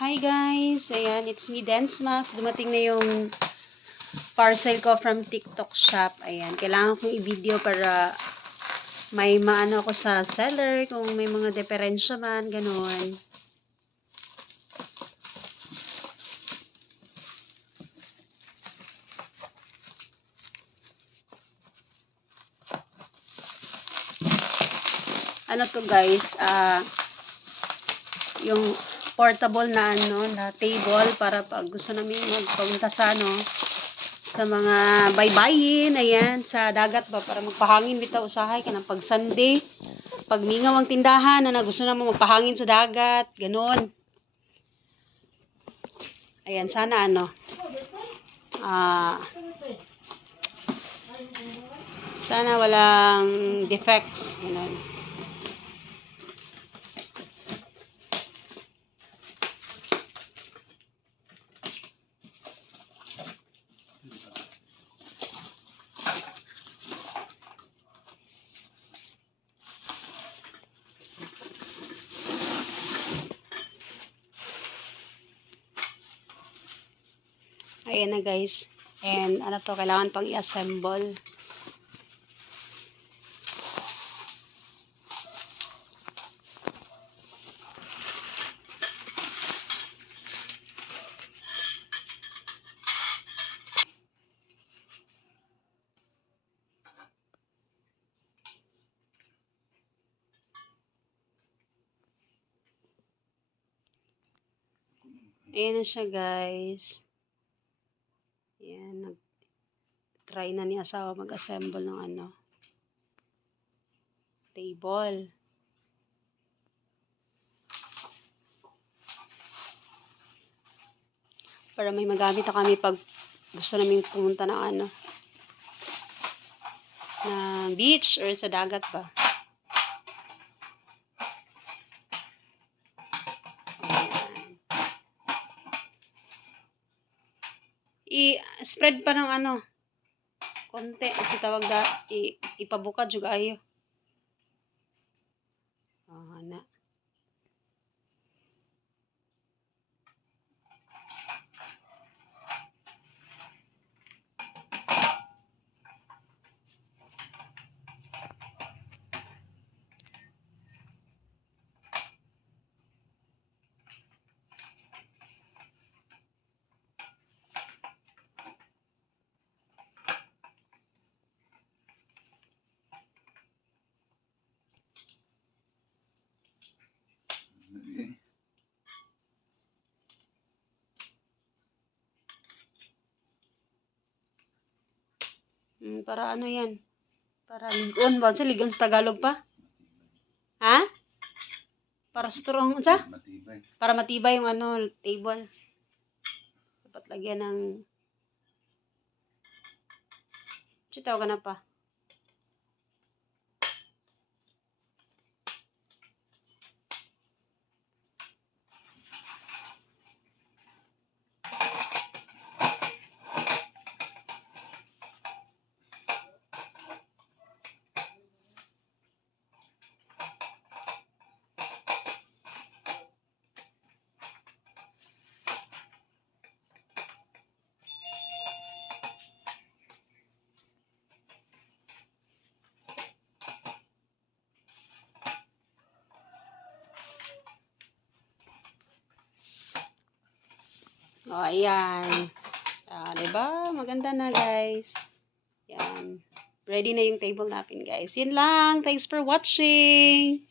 Hi guys! Ayan, it's me, Densmax. Dumating na yung parcel ko from TikTok shop. Ayan, kailangan kong i-video para may maano ko sa seller, kung may mga diferensya man, ganun. Ano to guys, yung portable na na table para pag gusto namin magpunta sa sa mga baybayin, ayan, sa dagat ba, para magpahangin bitaw usahay kanang pag Sunday, pag mingaw ang tindahan na gusto na mo magpahangin sa dagat, ganon. Ayan, sana sana walang defects, ganon. Ayan na guys. And ano to, kailangan pang i-assemble. Ayan na siya guys. Ayan, nag-try na ni asawa mag-assemble ng table. Para may magamit na kami pag gusto namin pumunta ng na beach or sa dagat ba. I-spread pa ng konti at sa tawag ipabukad jud ayo. Na. Para yan? Para ligon ba? Sa ligon sa Tagalog pa? Ha? Para strong sa? Para matibay yung table. Dapat lagyan ng chitaw ka na pa. Ayan. Diba? Maganda na, guys. Ayan. Ready na yung table natin, guys. Yun lang. Thanks for watching.